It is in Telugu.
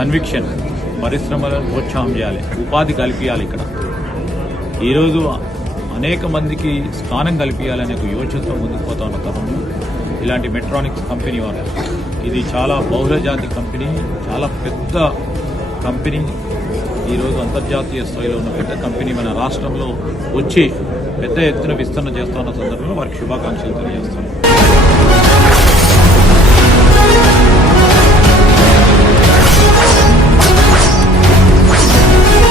కన్విక్షన్ పరిశ్రమలను ప్రోత్సాహం చేయాలి, ఉపాధి కల్పించాలి. ఇక్కడ ఈరోజు అనేక మందికి స్థానం కల్పించాలనే ఒక యోచనతో ముందుకు పోతా ఉన్న తరుణంలో ఇలాంటి మెట్రానిక్స్ కంపెనీ వారు, ఇది చాలా బహుళజాతి కంపెనీ, చాలా పెద్ద కంపెనీ, ఈరోజు అంతర్జాతీయ స్థాయిలో ఉన్న పెద్ద కంపెనీ మన రాష్ట్రంలో వచ్చి పెద్ద ఎత్తున విస్తరణ చేస్తున్న సందర్భంలో వారికి శుభాకాంక్షలు తెలియజేస్తున్నాను.